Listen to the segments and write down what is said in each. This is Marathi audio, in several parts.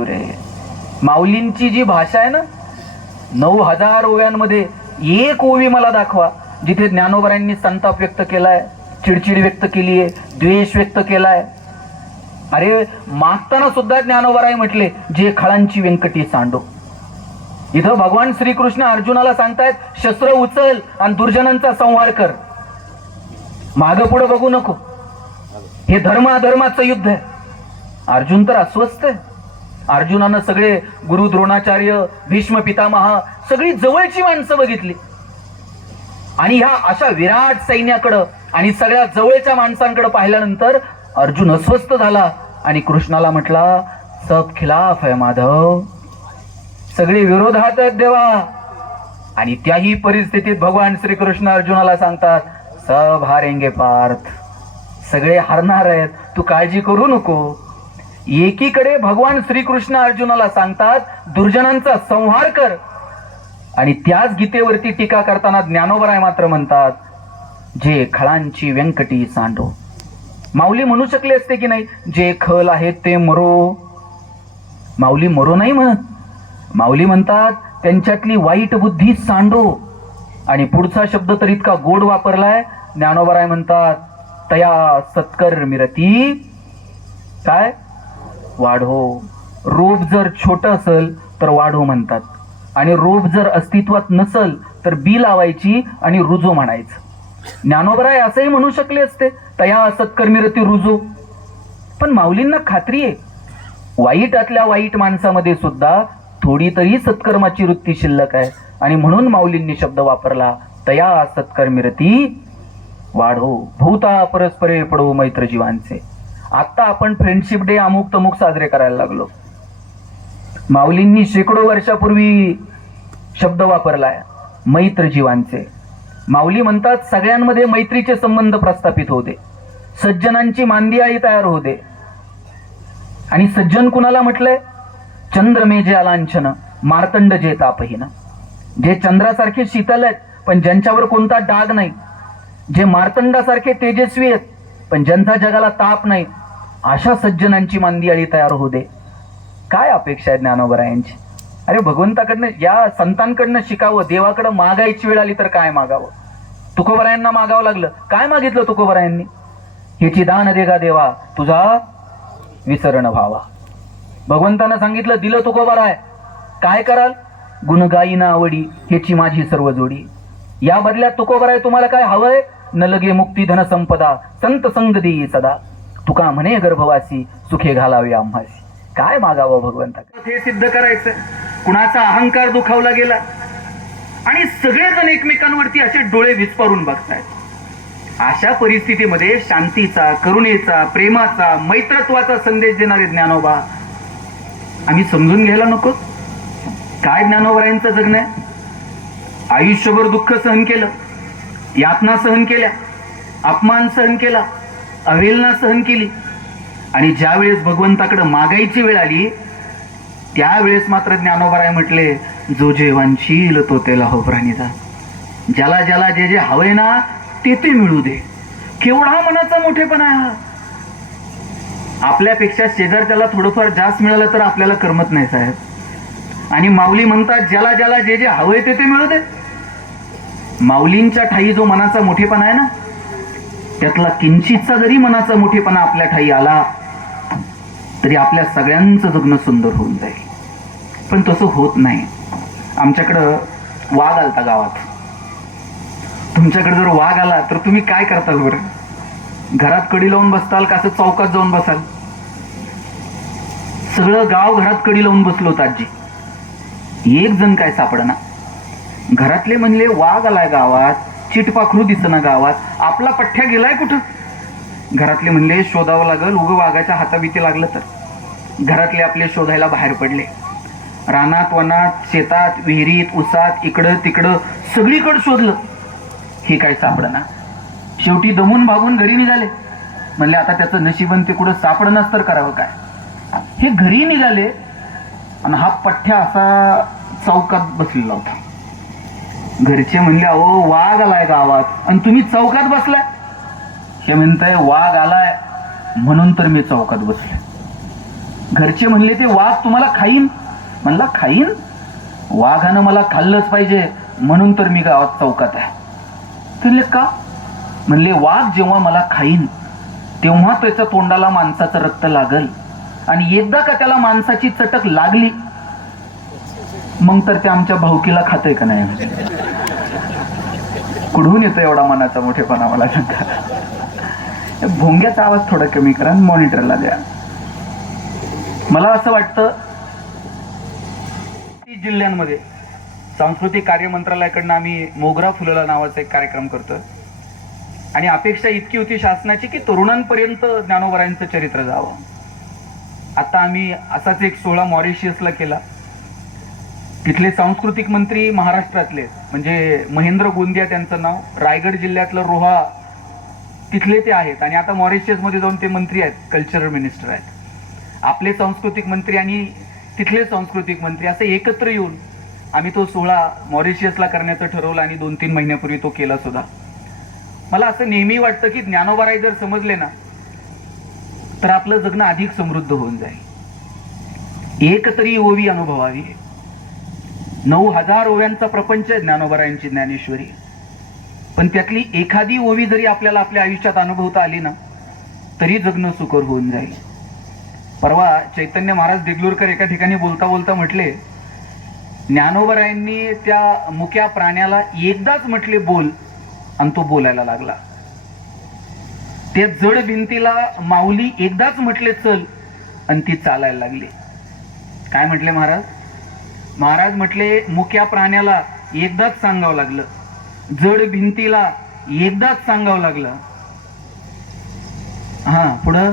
सिंदुरे. माऊलींची जी भाषा आहे ना, 9000 ओव्यांमध्ये एक ओवी मला दाखवा जिथे ज्ञानोबरायांनी संताप व्यक्त केलाय, चिडचिड व्यक्त केलीये, द्वेष व्यक्त केलाय. अरे मागताना सुद्धा ज्ञानोबराय म्हटले, जे खळांची व्यंकटी सांडो. इथं भगवान श्रीकृष्ण अर्जुनाला सांगतायत, शस्त्र उचल आणि दुर्जनांचा संहार कर. मागं पुढे बघू नको. हे धर्म अधर्माचं युद्ध आहे. अर्जुन तर अस्वस्थ आहे. अर्जुनानं सगळे गुरु द्रोणाचार्य, भीष्म पितामह सगळी जवळची माणसं बघितली आणि ह्या अशा विराट सैन्याकडं आणि सगळ्या जवळच्या माणसांकडे पाहिल्यानंतर अर्जुन अस्वस्थ झाला आणि कृष्णाला म्हटला, सब खिलाफ आहे माधव, सगळे विरोधात आहेत देवा. आणि त्याही परिस्थितीत भगवान श्रीकृष्ण अर्जुनाला सांगतात, सब हारेंगे पार्थ, सगळे हारणार आहेत, तू काळजी करू नको. एकीकडे भगवान श्रीकृष्ण अर्जुनाला सांगतात, दुर्जनांचा संहार कर, आणि त्याच गीतेवरती टीका करताना ज्ञानोबराय मात्र म्हणतात, जे खळांची व्यंकटी सांडो. माऊली म्हणू शकले असते की नाही, जे खल आहेत ते मरो. माऊली मरो नाही म्हणत. माऊली म्हणतात, त्यांच्यातली वाईट बुद्धी सांडो. आणि पुढचा शब्द तर इतका गोड वापरलाय. ज्ञानोबराय म्हणतात, तया सत्कर मिरती काय वाढो. रूप जर छोट असेल तर वाढो म्हणतात, आणि रूप जर अस्तित्वात नसल तर बी लावायची आणि रुजो म्हणायचं. ज्ञानोबराय असंही म्हणू शकले असते, तया सत्कर्मिरती रुजो. पण माऊलींना खात्री आहे, वाईटातल्या वाईट माणसामध्ये सुद्धा थोडी तरी सत्कर्माची वृत्ती शिल्लक आहे. आणि म्हणून माऊलींनी शब्द वापरला, तया सत्कर्मिरती वाढो. भूता परस्परे पडो मैत्र जीवांचे. आता आपण फ्रेंडशिप डे अमुक तमुक साजरे करायला लागलो. माऊलींनी शेकडो वर्षापूर्वी शब्द वापरलाय, मैत्र जीवांचे. माऊली म्हणतात, सगळ्यांमध्ये मैत्रीचे संबंध प्रस्थापित होते, सज्जनांची मांदियाळी तयार होते. आणि सज्जन कुणाला म्हटलंय, चंद्रमे जे लांछन मार्तंड जे तापहीन. जे चंद्रासारखे शीतल आहेत पण ज्यांच्यावर कोणता डाग नाही, जे मार्तंडासारखे तेजस्वी आहेत पण ज्यांचा जगाला ताप नाही, अशा सज्जनांची मांदियाळी तयार होऊ दे. काय अपेक्षा आहे ज्ञानोबरायांची? अरे भगवंताकडनं, या संतांकडनं शिकावं. देवाकडं मागायची वेळ आली तर काय मागावं? तुकोबरायांना मागावं लागलं. काय मागितलं तुकोबरायांनी? ह्याची दान देगा देवा, तुझा विसरण व्हावा. भगवंतानं सांगितलं, दिलं तुकोबराय, काय कराल? गुणगायीना आवडी ह्याची माझी सर्व जोडी. या बदल्यात तुकोबराय तुम्हाला काय हवंय? न लगे मुक्ती धन संपदा संत संग देई सदा. तुका म्हणे गर्भवासी सुखे घालावे आम्हासी. काय मागावं भगवंता? हे सिद्ध करायचं. कुणाचा अहंकार दुखावला गेला आणि सगळेजण एकमेकांवरती असे डोळे विस्पारून बघतायत. अशा परिस्थितीमध्ये शांतीचा, करुणेचा, प्रेमाचा, मैत्रत्वाचा संदेश देणारे ज्ञानोबा आम्ही समजून घ्यायला नको? काय ज्ञानोबरायांचं जगणं आहे? आयुष्यभर दुःख सहन केलं, यातना सहन केल्या, अपमान सहन केला, अवेलना सहन केली, आणि ज्या वेळेस भगवंताकडे मागायची वेळ आली त्यावेळेस मात्र ज्ञानोबराय म्हटले, जो जे वांछील तो त्याला हो प्राणीचा. ज्याला ज्याला जे जे हवंय ना ते ते मिळू दे. केवढा मनाचा मोठेपणा आहे हा. आपल्यापेक्षा शेजारच्याला थोडंफार जास्त मिळालं तर आपल्याला करमत नाही साहेब. आणि माऊली म्हणतात, ज्याला ज्याला जे जे हवंय ते ते मिळू दे. माऊलींच्या ठाई जो मनाचा मोठेपणा आहे ना, त्यातला किंचितचा जरी मनाचा मोठेपणा आपल्या ठाई आला तरी आपल्या सगळ्यांचं जगणं सुंदर होऊन जाईल. पण तसं होत नाही. आमच्याकडं वाघ आलता गावात. तुमच्याकडे जर वाघ आला तर तुम्ही काय करताल बरं? घरात कडी लावून बसताल का असं चौकात जाऊन बसाल? सगळं गाव घरात कडी लावून बसलो होतं आजी. एक जण काय सापडना. घरातले म्हणले, वाघ आलाय गावात, चिटपाखरू दिसना गावात, आपला पठ्ठ्या गेलाय कुठं? घरातले म्हणले, शोधावं लागल, उगं वाघाच्या हाताबिती लागलं तर. घरातले आपले शोधायला बाहेर पडले. रानात, वनात, शेतात, विहिरीत, उसात, इकडं तिकडं सगळीकडं शोधलं. हे काय सापडना. शेवटी दमून भागून घरी निघाले. म्हणले, आता त्याचं नशिबन ते कुठं सापडनाच तर करावं काय? हे घरी निघाले आणि हा पठ्ठ्या असा चौकात बसलेला होता. घरचे म्हणले, अहो वाघ आलाय गावात आणि तुम्ही चौकात बसलाय. हे म्हणताय, वाघ आलाय म्हणून तर मी चौकात बसले. घरचे म्हणले ते वाघ तुम्हाला खाईन. म्हणला खाईन? वाघानं मला खाल्लंच पाहिजे म्हणून तर मी गावात चौकात आहे. म्हणले का? म्हणले वाघ जेव्हा मला खाईन तेव्हा त्याच्या तोंडाला माणसाचं रक्त लागल, आणि एकदा का त्याला माणसाची चटक लागली मग तर ते आमच्या भाऊकीला खातंय का नाही. कुठून येतो एवढा मनाचा मोठेपणा मला सांगा. भोंग्याचा आवाज थोडा कमी करा, मॉनिटरला द्या. मला असं वाटतं जिल्ह्यांमध्ये सांस्कृतिक कार्य मंत्रालयाकडनं आम्ही मोगरा फुलला नावाचा एक कार्यक्रम करतो, आणि अपेक्षा इतकी होती शासनाची की तरुणांपर्यंत ज्ञानोबारायांचं चरित्र जावं. आता आम्ही असाच एक सोहळा मॉरिशियसला केला. तिथले सांस्कृतिक मंत्री महाराष्ट्रातले म्हणजे महेंद्र गोंदिया त्यांचं नाव, रायगड जिल्ह्यातलं रोहा तिथले ते आहेत, आणि आता मॉरिशियसमध्ये जाऊन ते मंत्री आहेत, कल्चरल मिनिस्टर आहेत. आपले सांस्कृतिक मंत्री आणि तिथले सांस्कृतिक मंत्री असं एकत्र येऊन आम्ही तो सोहळा मॉरिशियसला करण्याचं ठरवलं, आणि 2-3 महिन्यापूर्वी तो केला सुद्धा. मला असं नेहमी वाटतं की ज्ञानोबाराय जर समजले ना तर आपलं जगणं अधिक समृद्ध होऊन जाईल. एक तरी ओवी अनुभवावी. 9,000 ओव्यांचा प्रपंच आहे ज्ञानोबारायांची ज्ञानेश्वरी, पण त्यातली एखादी ओवी जरी आपल्याला आपल्या आयुष्यात अनुभवता आली ना तरी जगणं सुकर होऊन जाईल. परवा चैतन्य महाराज देगलूरकर एका ठिकाणी बोलता बोलता म्हटले, ज्ञानोबारायांनी त्या मुक्या प्राण्याला एकदाच म्हटले बोल, आणि तो बोलायला लागला. त्या जड भिंतीला माऊली एकदाच म्हटले चल, आणि ती चालायला लागली. काय म्हटले महाराज? महाराज म्हटले मुक्या प्राण्याला एकदाच सांगावं लागलं, जड भिंतीला एकदाच सांगावं लागलं. हा पुढं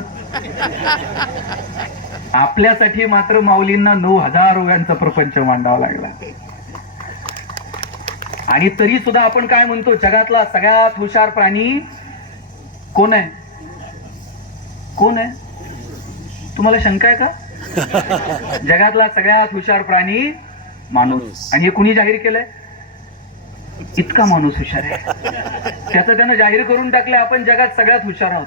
आपल्यासाठी मात्र माऊलींना 9,000 ओव्यांचा प्रपंच मांडावा लागला. आणि तरी सुद्धा आपण काय म्हणतो, जगातला सगळ्यात हुशार प्राणी कोण आहे? कोण आहे? तुम्हाला शंका आहे का? जगातला सगळ्यात हुशार प्राणी माणूस. आणि हे कुणी जाहीर केलंय? इतका माणूस हुशार आहे, त्याचं त्यानं जाहीर करून टाकलंय आपण जगात सगळ्यात हुशार आहोत.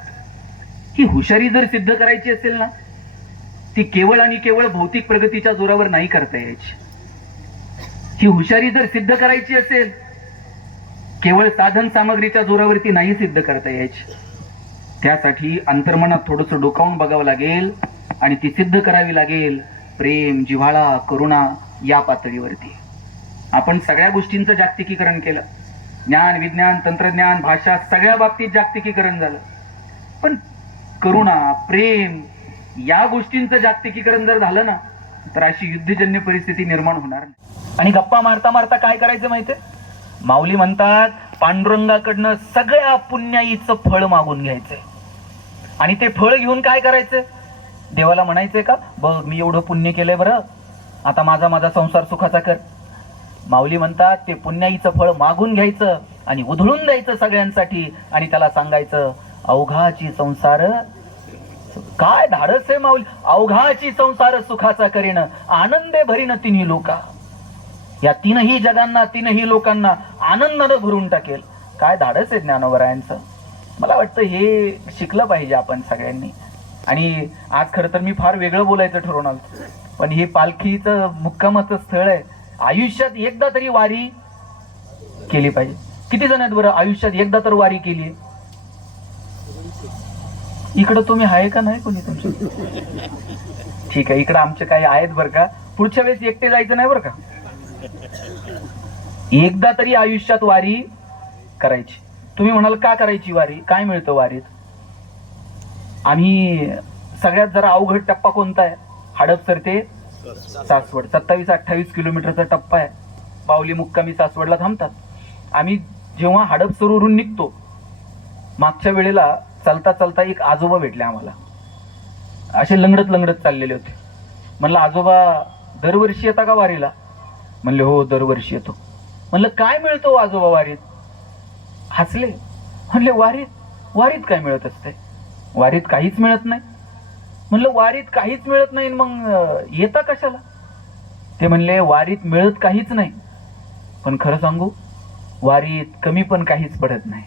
ही हुशारी जर सिद्ध करायची असेल ना ती केवळ आणि केवळ भौतिक प्रगतीच्या जोरावर नाही करता यायची. ही हुशारी जर सिद्ध करायची असेल केवळ साधन सामग्रीच्या जोरावरती नाही सिद्ध करता यायची. त्यासाठी अंतर्मनात थोडंसं डोकावून बघावं लागेल आणि ती सिद्ध करावी लागेल. प्रेम, जिव्हाळा, करुणा या पातळीवरती आपण सगळ्या गोष्टींचं जागतिकीकरण केलं. ज्ञान, विज्ञान, तंत्रज्ञान, भाषा सगळ्या बाबतीत जागतिकीकरण झालं, पण करुणा, प्रेम या गोष्टींचं जागतिकीकरण जर झालं ना तर अशी युद्धजन्य परिस्थिती निर्माण होणार नाही. आणि गप्पा मारता मारता काय करायचं माहितीये? माऊली म्हणतात पांडुरंगाकडनं सगळ्या पुण्याईचं फळ मागून घ्यायचंय, आणि ते फळ घेऊन काय करायचंय? देवाला म्हणायचंय का बघ मी एवढं पुण्य केलंय बरं, आता माझा संसार सुखाचा कर. माऊली म्हणतात ते पुण्याईचं फळ मागून घ्यायचं आणि उधळून द्यायचं सगळ्यांसाठी, आणि त्याला सांगायचं अवघाची संसार. काय धाडस आहे माऊली, अवघाची संसार सुखाचा करीन, आनंदे भरीन तिन्ही लोका. या तीनही जगांना, तीनही लोकांना आनंदानं भरून टाकेल. काय धाडस आहे ज्ञानोबारायांचं. मला वाटतं हे शिकलं पाहिजे आपण सगळ्यांनी. आणि आज खरं तर मी फार वेगळं बोलायचं ठरवून आलो, पण हे पालखीचं मुक्कामाचं स्थळ आहे. आयुष्यात एकदा तरी वारी केली पाहिजे. किती जण आहेत बरं आयुष्यात एकदा तर वारी केली? इकडं तुम्ही आहे का नाही कोणी तुमच्या? ठीक आहे, इकडं आमचे काही आहेत बरं का. पुढच्या वेळेस एकटे जायचं नाही बरं का. एकदा तरी आयुष्यात वारी करायची. तुम्ही म्हणाल का करायची वारी? काय मिळतं वारीत? आम्ही सगळ्यात जरा अवघड टप्पा कोणता आहे? हडपसर ते सासवड 27-28 किलोमीटरचा टप्पा आहे. बावली मुक्कामी सासवडला थांबतात. आम्ही जेव्हा हडपसरवरून निघतो, मागच्या वेळेला चालता चालता एक आजोबा भेटले आम्हाला. असे लंगडत चाललेले होते. म्हणलं आजोबा दरवर्षी येता का वारीला? म्हणले हो दरवर्षी येतो. म्हणलं काय मिळतो आजोबा वारीत? हसले. म्हणले वारीत काय मिळत असते? वारीत काहीच मिळत नाही. म्हणलं वारीत काहीच मिळत नाही मग येता कशाला? ते म्हणले वारीत मिळत काहीच नाही, पण खरं सांगू वारीत कमी पण काहीच पडत नाही.